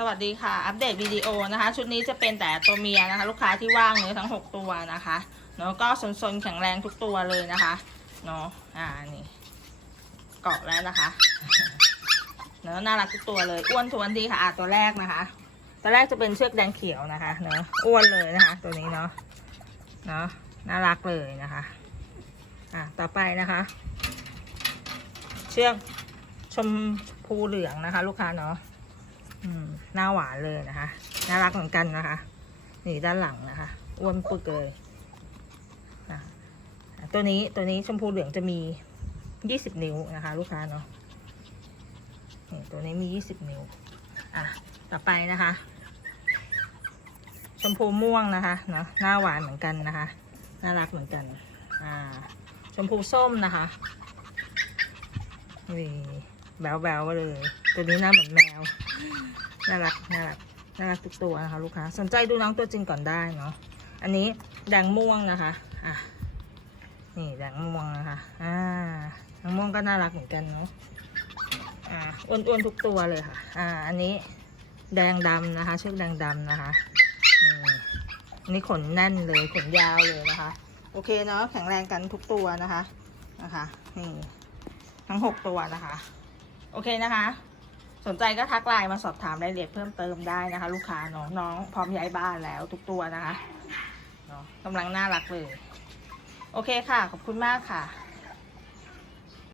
สวัสดีค่ะ อัปเดตวิดีโอนะคะ ชุดนี้จะเป็นแต่ตัวเมียนะคะ ลูกค้าที่ว่างเนื้อทั้ง 6 ตัวนะคะเนาะก็สนๆแข็งแรงทุกตัวเลยนะคะเนาะอ่านี่เกาะแล้วนะคะเนาะน่ารักทุกตัวเลยอ้วนทวนดีค่ะอะตัวแรกนะคะ ตัวแรกจะเป็นเชือกแดงเขียวนะคะเนาะอ้วนเลยนะคะ ตัวนี้เนาะเนาะน่ารักเลยนะคะอะต่อไปนะคะ เชือกชมพูเหลืองนะคะ ลูกค้าเนาะ หน้าหวานเลยนะคะ น่ารักเหมือนกันนะคะ นี่ด้านหลังนะคะอ้วนปึกเลยนะตัวนี้ตัวนี้ชมพูเหลืองจะมียี่สิบนิ้วนะคะ ลูกค้าเนาะนี่ตัวนี้มียี่สิบนิ้ว อะ ต่อไปนะคะ ชมพูม่วงนะคะ เนาะหน้าหวานเหมือนกันนะคะ น่ารักเหมือนกัน อ่า ชมพูส้มนะคะนี่ แบ๊วๆเลย ตัวนี้หน้าเหมือนแมว น่ารัก น่ารัก น่ารักทุกตัวนะคะลูกค้า สนใจดูน้องตัวจริงก่อนได้เนาะ อันนี้แดงม่วงนะคะ อะ นี่แดงม่วงนะคะ อ่าแดงม่วงก็น่ารักเหมือนกันเนาะ อ่า อ้วนๆทุกตัวเลยค่ะ อ่า อันนี้แดงดำนะคะ เชือกแดงดำนะคะอันนี้ขนแน่นเลยขนยาวเลยนะคะ โอเคเนาะแข็งแรงกันทุกตัวนะคะ นะคะ นี่ ทั้งหกตัวนะคะ โอเคนะคะ สนใจก็ทักไลน์มาสอบถามรายละเอียดเพิ่มเติมได้นะคะ ลูกค้าเนาะน้องพร้อมย้ายบ้านแล้วทุกตัวนะคะเนาะกำลังน่ารักเลย โอเคค่ะ ขอบคุณมากค่ะ